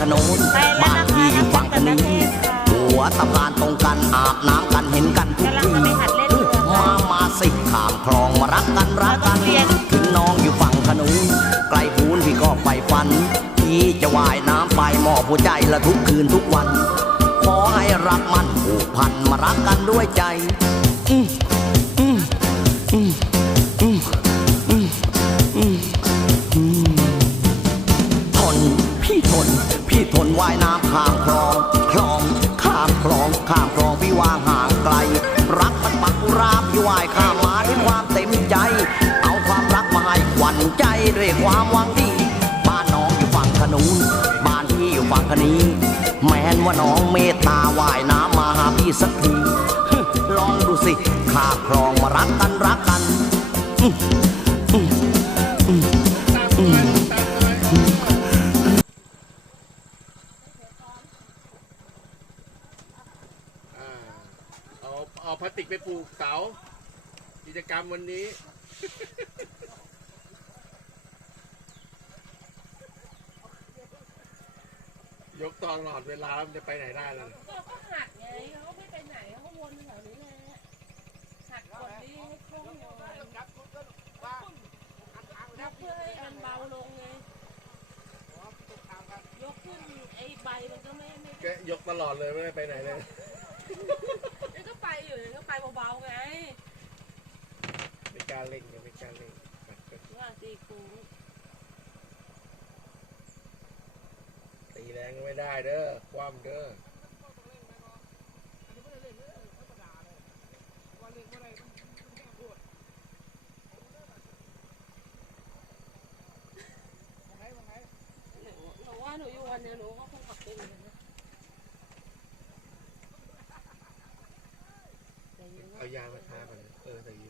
ถนนไปแล้วบ้านนะคะพี่อยู่ฝั่งทนี้หัวสะพานตรงกันอาบน้ำกันเห็นกันทุกกำลังทีจะไปหัดเล่นเรือมามาสิข้ามคลองมารักกันรักกันเราต้องเรียนถึงน้องอยู่ฝั่งขนุนไกลพูนพี่ก็ไปฝันพี่จะว่ายน้ำไปมอบหัวใจละทุกคืนทุกวัน ขอให้รักมันผูกพันมารักกันด้วยใจ อืมอืมอืม พี่ทนว่ายน้ำข้ามคลองคลองข้ามคลองข้ามคลองพี่วางห่างไกล รักมันปักราบพี่ว่ายข้ามมาด้วยความเต็มใจ เอาความรักมาให้ขวัญใจด้วยความหวังดีบ้านน้องอยู่ฝั่งขนุนบ้านพี่อยู่ฝั่งคนี้ แม้นว่าน้องเมตตาว่ายน้ำมาหาพี่สักทีลองดูสิข้าคลองมารักกันรักกัน เอาเอาพลาสติกไปปลูกเสากิจกรรมวันนี้ ยกตอนหลอดเวลามันจะไปไหนได้ล่ะก็เขาหัดไงเขาก็ไม่ไปไหนเขาก็วนแถวนี้แหละหัดคนนี้ให้คล่องหน่อยนับเพื่อให้มันเบาลงไงยกขึ้นไอ้ใบมันก็ไม่ไม่ แกยกตลอดเลยไม่ได้ไปไหนเลย เดี๋ยวก็ไปอยู่เดี๋ยวก็ไปเบาๆไง ไม่กล้าเล่งไงไม่กล้าเล่งว่าตีคูตีแรงก็ไม่ได้เด้อคว่ำเด้อหนูว่าหนูอยู่วันเดียวหนูก็คงขับเป็นเหมือนกันนะแต่ยังว่าเอายามาทาก่อนนะเออใส่ยู